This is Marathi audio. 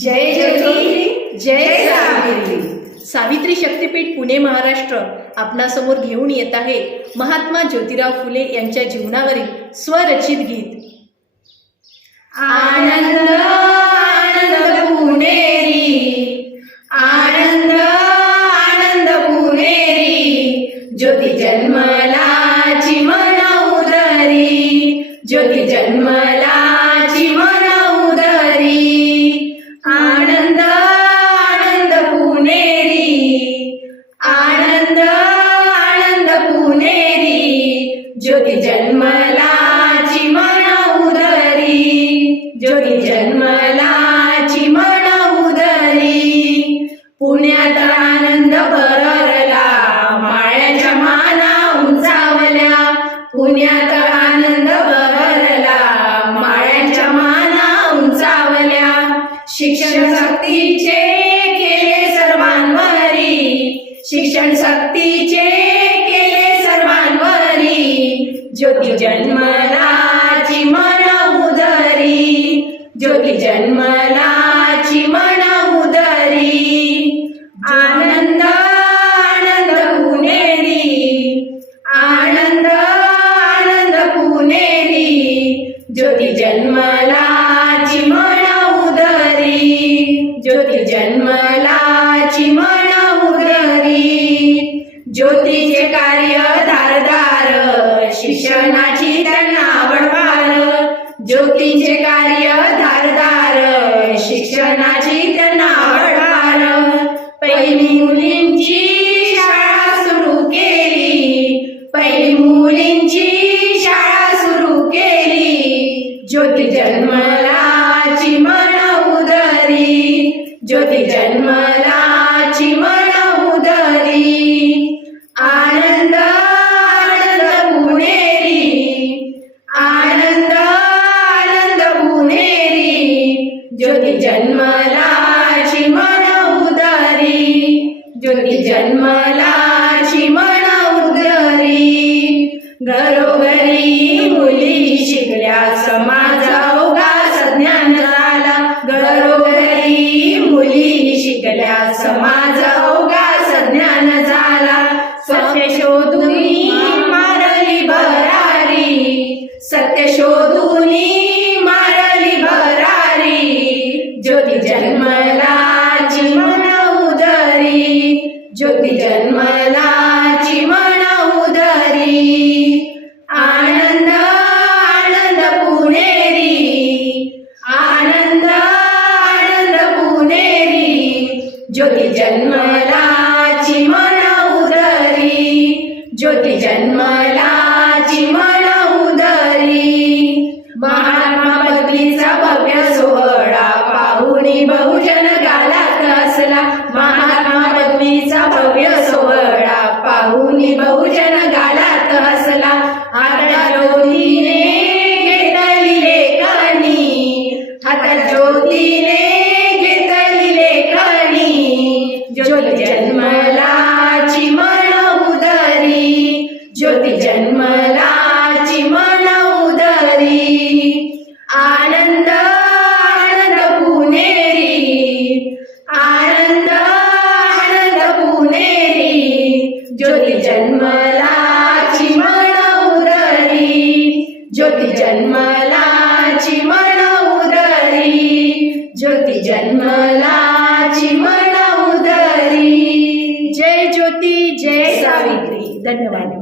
जय ज्योती जय सावित्री. सावित्री शक्तीपीठ पुणे महाराष्ट्र. आपणासमोर घेऊन येत आहे महात्मा ज्योतिराव फुले यांच्या जीवनावरील स्वरचित गीत. आनंद आनंद पुणेरी. आनंद आनंद पुणेरी. ज्योती ज्योती जन्मलाची मन उदरी ज्योती जन्मलाची मन उदरी. पुण्यात आनंद भरला माळ्याच्या माना उंचावल्या. पुण्यात आनंद भरला माळ्याच्या माना उंचावल्या. शिक्षण शक्तीचे ज्योती जन्मनाची मन उदरी ज्योती जन्मनाची मन उदरी आनंद आनंद पुणेरी आनंद आनंद पुणेरी ज्योती जन्मला शिक्षणाची त्यांना आवडवार. ज्योतीचे कार्य धारदार. शिक्षणाची ज्योती जन्मलाची मन उदारी. ज्योती जन्मलाची मन उदारी. घरोघरी मुली शिकल्या समाज अवघा ज्ञान झाला. घरोघरी मुली शिकल्या समाज संज्ञान ज्ञान झाला. सत्य शोधून मारली भरारी सत्य शोधून जन्मनाची जन्मलाची मन उदरी. आनंद आनंद पुणेरी. आनंद आनंद पुणेरी. ज्योती जन्मलाची मन उदरी. ज्योती जन्मला पाहुणी बहुजन गालात हसला. आता ज्योतीने घेतली लेखणी. आता ज्योतीने घेतली लेखणी. ज्योती जन्मलाची मन उदरी. ज्योती जन्मलाची मन ज्योती जन्मलाची मन उदरी. ज्योती जन्मलाची मन उदरी. जय ज्योती जय सावित्री. धन्यवाद.